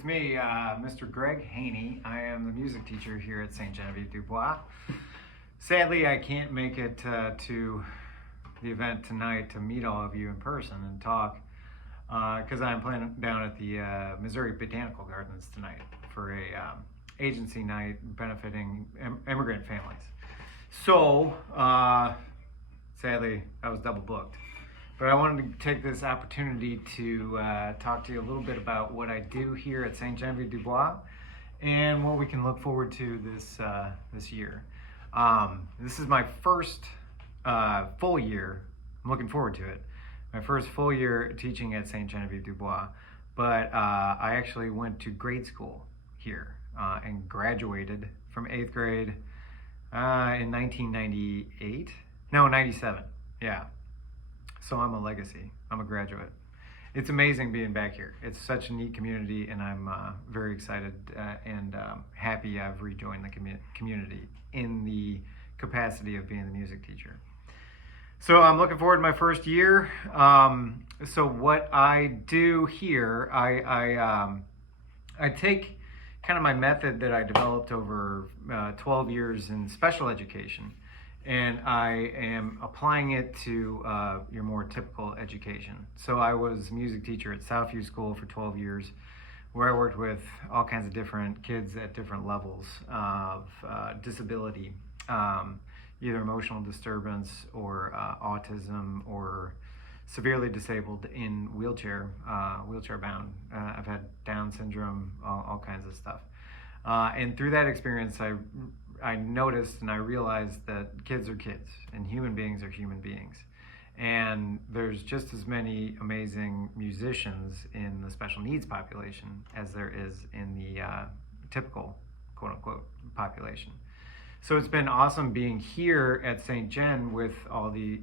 It's me, Mr. Greg Haney. I am the music teacher here at St. Genevieve du Bois. Sadly, I can't make it to the event tonight to meet all of you in person and talk because I'm planning down at the Missouri Botanical Gardens tonight for a agency night benefiting immigrant families. So, sadly, I was double booked. But I wanted to take this opportunity to talk to you a little bit about what I do here at St. Genevieve du Bois and what we can look forward to this year. This is my first full year. I'm looking forward to it. My first full year teaching at St. Genevieve du Bois. But I actually went to grade school here and graduated from 8th grade in 1998. No, 97. Yeah. So I'm a legacy. I'm a graduate. It's amazing being back here. It's such a neat community, and I'm very excited and happy I've rejoined the community in the capacity of being the music teacher. So I'm looking forward to my first year. So what I do here, I take kind of my method that I developed over 12 years in special education, and I am applying it to your more typical education. So I was a music teacher at Southview School for 12 years, where I worked with all kinds of different kids at different levels of disability, either emotional disturbance or autism or severely disabled in wheelchair bound. I've had Down syndrome, all kinds of stuff. And through that experience, I noticed and I realized that kids are kids and human beings are human beings. And there's just as many amazing musicians in the special needs population as there is in the typical, quote unquote, population. So it's been awesome being here at St. Gen with all the,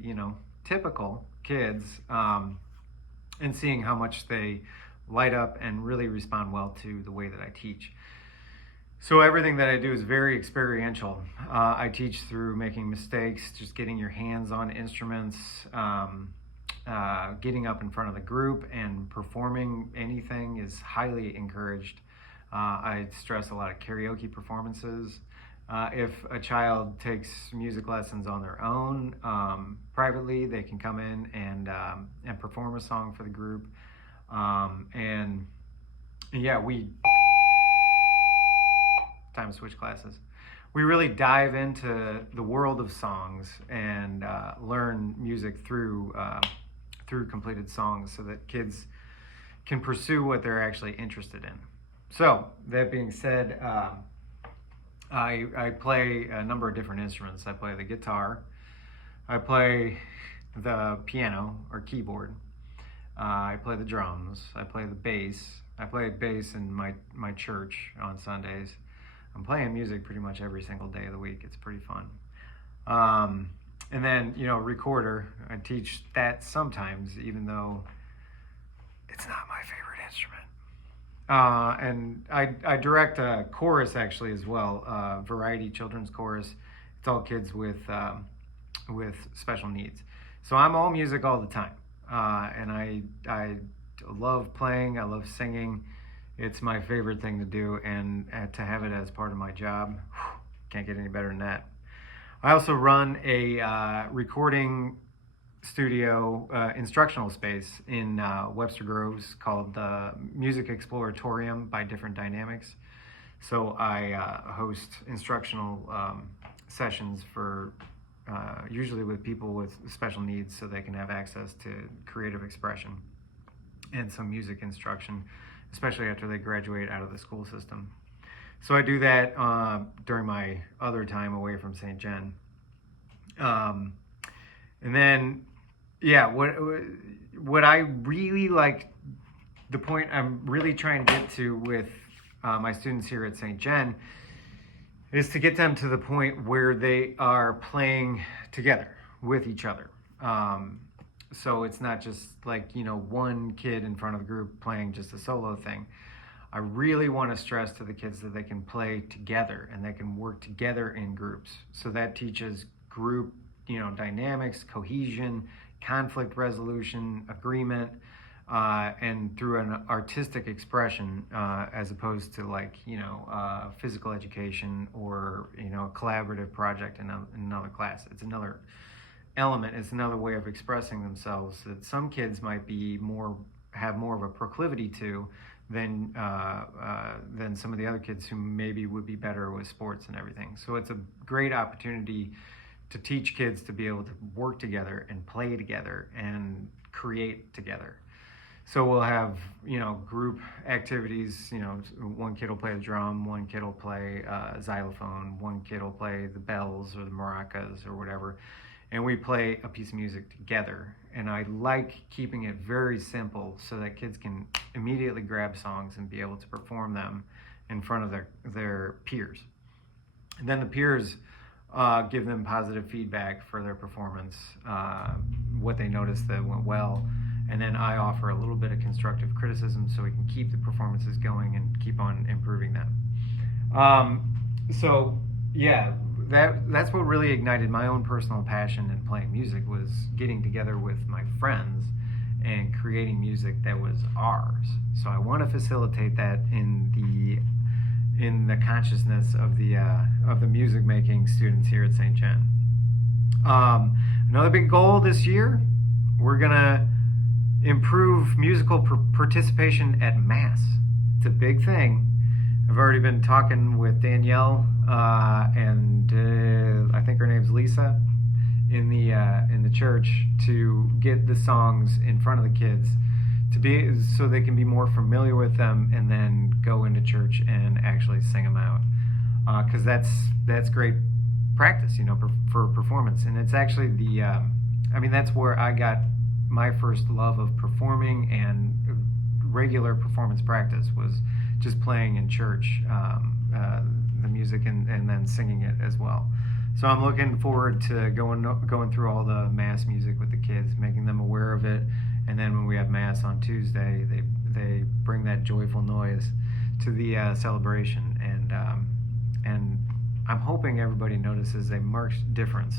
typical kids and seeing how much they light up and really respond well to the way that I teach. So everything that I do is very experiential. I teach through making mistakes, just getting your hands on instruments, getting up in front of the group and performing anything is highly encouraged. I stress a lot of karaoke performances. If a child takes music lessons on their own, privately, they can come in and perform a song for the group. Time to switch classes. We really dive into the world of songs and learn music through completed songs so that kids can pursue what they're actually interested in. So that being said, I play a number of different instruments. I play the guitar, I play the piano or keyboard, I play the drums, I play the bass. I play bass in my church on Sundays. I'm playing music pretty much every single day of the week. It's pretty fun. And then, recorder, I teach that sometimes, even though it's not my favorite instrument. And I direct a chorus actually as well, variety children's chorus. It's all kids with special needs. So I'm all music all the time. And I love playing, I love singing. It's my favorite thing to do, and to have it as part of my job, can't get any better than that. I also run a recording studio instructional space in Webster Groves called the Music Exploratorium by Different Dynamics. So I host instructional sessions for usually with people with special needs so they can have access to creative expression and some music instruction, especially after they graduate out of the school system. So I do that during my other time away from St. Gen. And then, what I really like, the point I'm really trying to get to with my students here at St. Gen is to get them to the point where they are playing together with each other. So it's not just like, one kid in front of the group playing just a solo thing. I really want to stress to the kids that they can play together and they can work together in groups. So that teaches group, dynamics, cohesion, conflict resolution, agreement, and through an artistic expression, as opposed to like, physical education or, a collaborative project in another class. It's another element. It's another way of expressing themselves that some kids might have more of a proclivity to than some of the other kids who maybe would be better with sports and everything. So it's a great opportunity to teach kids to be able to work together and play together and create together. So we'll have, group activities. One kid will play the drum, one kid will play xylophone, one kid will play the bells or the maracas or whatever, and we play a piece of music together. And I like keeping it very simple so that kids can immediately grab songs and be able to perform them in front of their peers. And then the peers give them positive feedback for their performance, what they noticed that went well, and then I offer a little bit of constructive criticism so we can keep the performances going and keep on improving them. So yeah, that's what really ignited my own personal passion in playing music, was getting together with my friends and creating music that was ours. So I want to facilitate that in the consciousness of the music making students here at St. Gen. Another big goal this year, we're gonna improve musical participation at Mass. It's a big thing. I've already been talking with Danielle and I think her name's Lisa in the church to get the songs in front of the kids so they can be more familiar with them and then go into church and actually sing them out, because that's great practice, for performance. And it's actually that's where I got my first love of performing and regular performance practice, was just playing in church, the music and then singing it as well. So I'm looking forward to going through all the Mass music with the kids, making them aware of it, and then when we have Mass on Tuesday, they bring that joyful noise to the celebration, and I'm hoping everybody notices a marked difference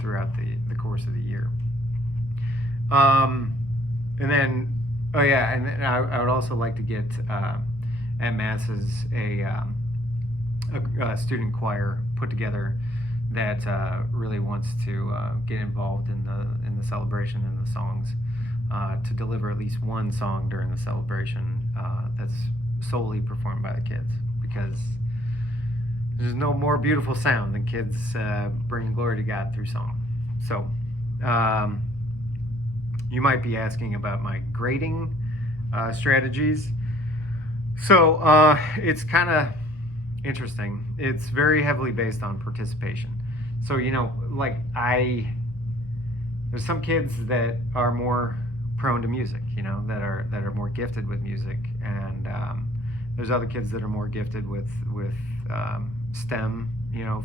throughout the course of the year. And then I would also like to get at Masses a student choir put together that really wants to get involved in the celebration and the songs, to deliver at least one song during the celebration that's solely performed by the kids, because there's no more beautiful sound than kids bringing glory to God through song. So you might be asking about my grading strategies. So it's kind of interesting. It's very heavily based on participation. So there's some kids that are more prone to music, that are more gifted with music, and there's other kids that are more gifted with STEM,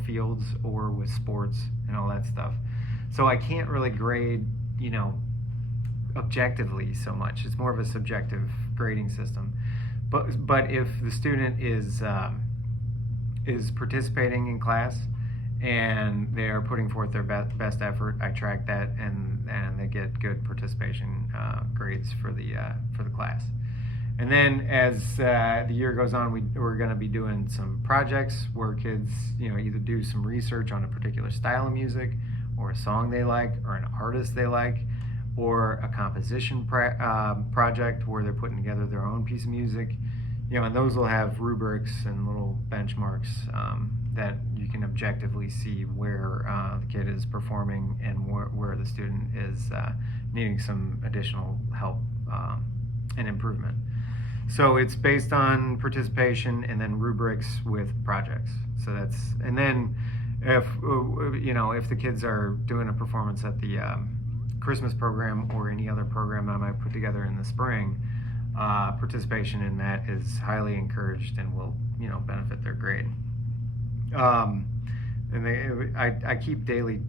fields, or with sports and all that stuff. So I can't really grade, objectively so much. It's more of a subjective grading system. But if the student is participating in class and they are putting forth their best effort, I track that, and they get good participation grades for the class. And then as the year goes on, we're going to be doing some projects where kids, either do some research on a particular style of music, or a song they like, or an artist they like, or a composition project where they're putting together their own piece of music. And those will have rubrics and little benchmarks that you can objectively see where the kid is performing and where the student is needing some additional help and improvement. So it's based on participation and then rubrics with projects. So and then if the kids are doing a performance at the Christmas program or any other program I might put together in the spring, participation in that is highly encouraged and will benefit their grade. And I keep daily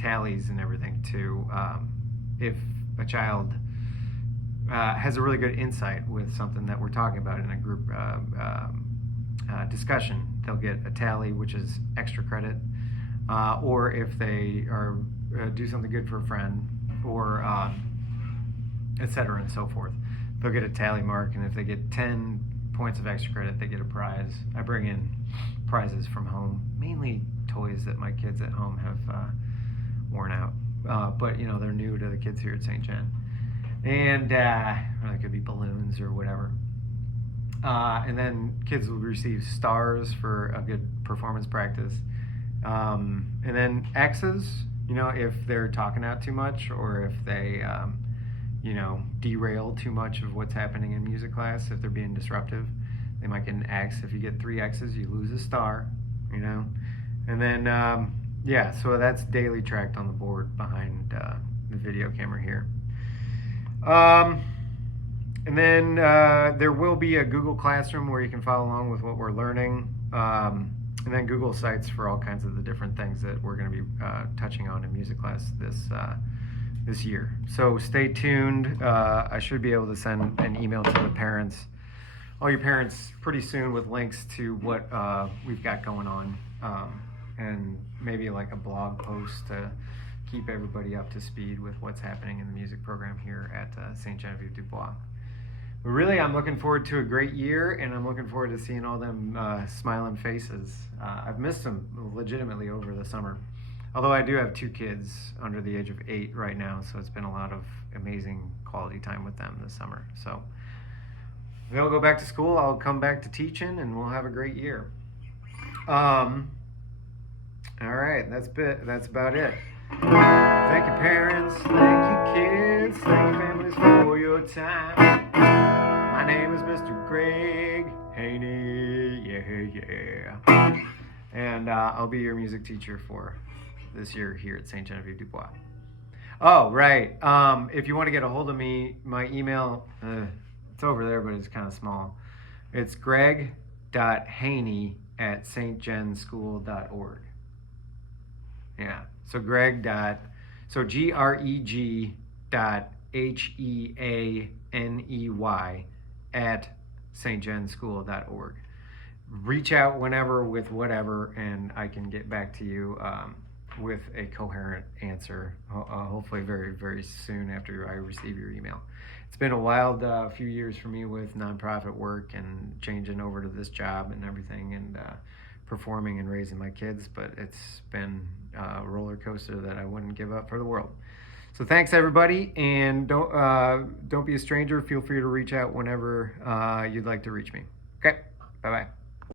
tallies and everything too. If a child has a really good insight with something that we're talking about in a group discussion, they'll get a tally, which is extra credit. Or if they do something good for a friend, or et cetera and so forth. they'll get a tally mark, and if they get 10 points of extra credit, they get a prize. I bring in prizes from home, mainly toys that my kids at home have worn out, but you know, they're new to the kids here at St. Jen, and or it could be balloons or whatever. And then kids will receive stars for a good performance practice, and then X's, you know, if they're talking out too much, or if they you know, derail too much of what's happening in music class. If they're being disruptive, they might get an X. If you get 3 X's, you lose a star, you know. And then yeah, so that's daily tracked on the board behind the video camera here. And then there will be a Google Classroom where you can follow along with what we're learning, and then Google Sites for all kinds of the different things that we're going to be touching on in music class this year. So stay tuned. I should be able to send an email to the parents, all your parents, pretty soon with links to what we've got going on, and maybe like a blog post to keep everybody up to speed with what's happening in the music program here at St. Genevieve du Bois. But really, I'm looking forward to a great year, and I'm looking forward to seeing all them smiling faces. I've missed them legitimately over the summer. Although I do have 2 kids under the age of 8 right now, so it's been a lot of amazing quality time with them this summer. So they'll go back to school, I'll come back to teaching, and we'll have a great year. All right, that's about it. Thank you, parents. Thank you, kids. Thank you, families, for your time. My name is Mr. Greg Haney. Yeah. And I'll be your music teacher for this year here at St. Genevieve du Bois. Oh, right. If you want to get a hold of me, my email, it's over there, but it's kind of small. It's greg.haney@stgenschool.org. Yeah. So greg.heaney@stgenschool.org. Reach out whenever with whatever, and I can get back to you with a coherent answer, hopefully very, very soon after I receive your email. It's been a wild few years for me with nonprofit work and changing over to this job and everything, and performing and raising my kids, but it's been a roller coaster that I wouldn't give up for the world. So thanks, everybody, and don't be a stranger. Feel free to reach out whenever you'd like to reach me. Okay, bye-bye.